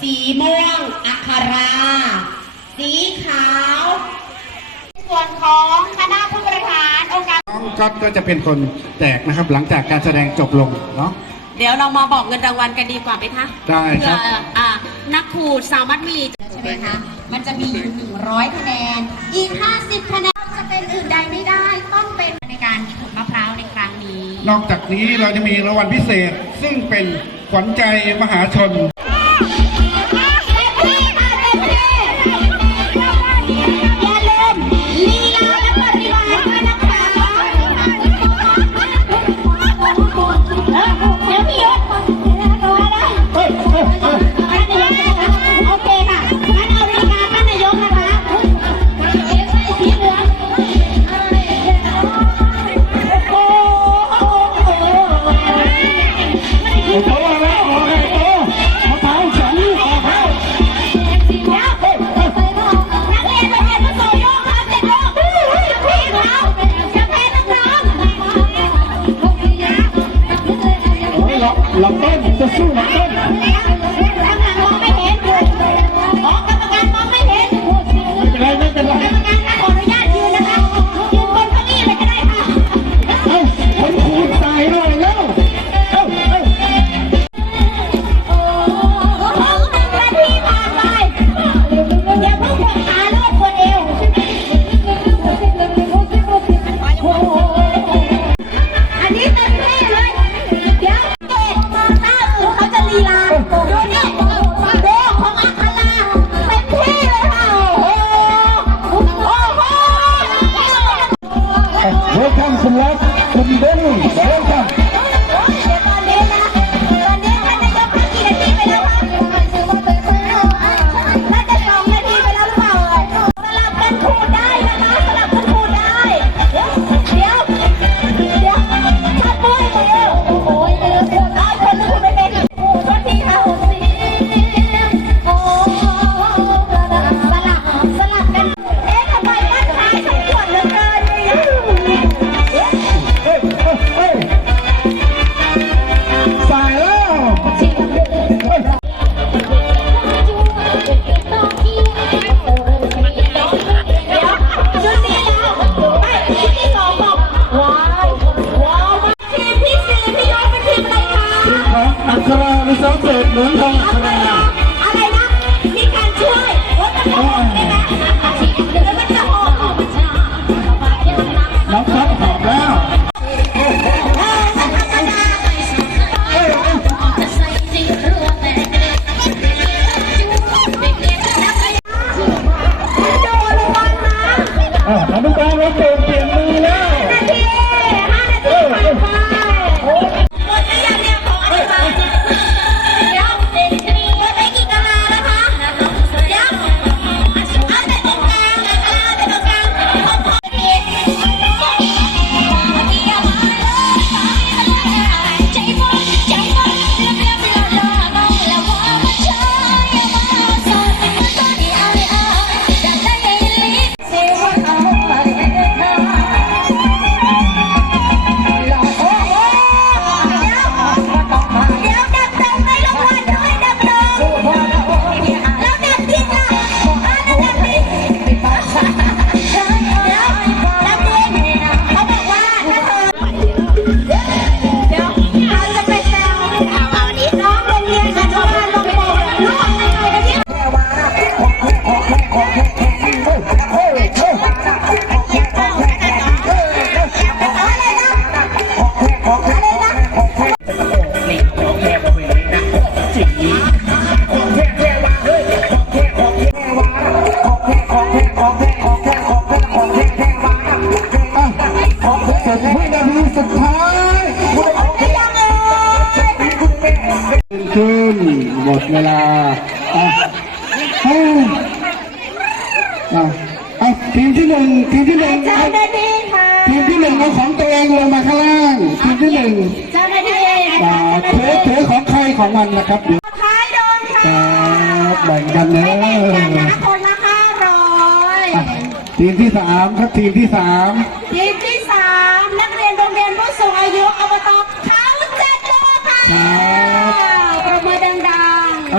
สีม่วง อัครา สีขาว ส่วนของคณะผู้บริหารองค์การก็จะเป็นคนแจกนะครับ หลังจากการแสดงจบลงเนาะเดี๋ยวเรามาบอกเงินรางวัลกันดีกว่าไหมคะได้ครับนักขูดสามัคมีใช่ไหมคะ มันจะมีอยู่100 คะแนน อีก 50 คะแนนจะเป็นอื่นใดไม่ได้ ต้องเป็นในการขูดมะพร้าวในครั้งนี้ นอกจากนี้เราจะมีรางวัลพิเศษซึ่งเป็นขวัญใจมหาชน Welcome to love, to be Welcome. lớn hơn เอาทีมที่หนึ่งทีมที่หนึ่งเทีมที่หนึ่งเอาของตัวเองลงมาข้างล่างทีมที่หนึ่งเจ้าหน้าที่อ่าถือถือของใครของมันนะครับเดี๋ยวท้ายโดนค่ะแบ่งกันนะคนละห้าร้อยทีมที่สามครับทีมที่สามทีมที่สามนักเรียนโรงเรียนผู้สูงอายุอบตเขาจะโดค่ะ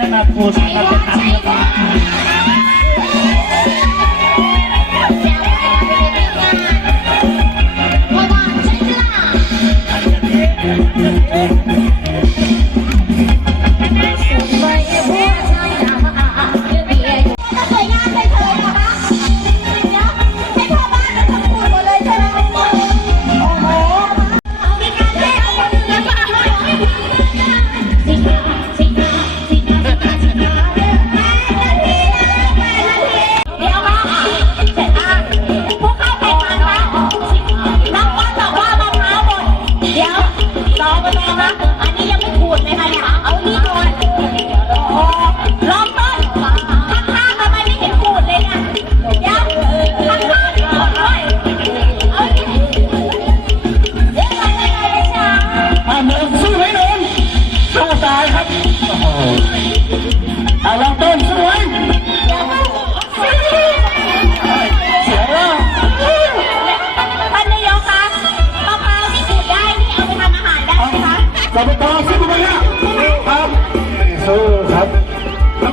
ถนัดปูสังกัดจะทำ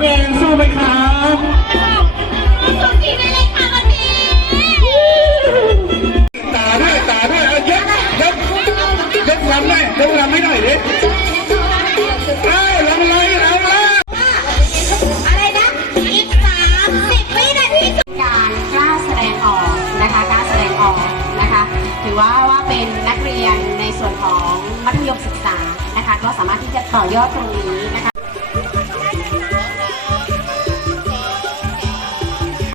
เองสู้ไหมครับตาด้ตาด้เอายกยกยกลำหน่ยยกลำให้หน่อดิเอาลำเลยเอาลยการกล้าแสดงออกนะคะกล้าแสดงออกนะคะ ถือว่าว่าเป็นนักเรียนในส่วนของมัธยศึกษานะคะ ก็สามารถที่จะต่อยอดตรงนี้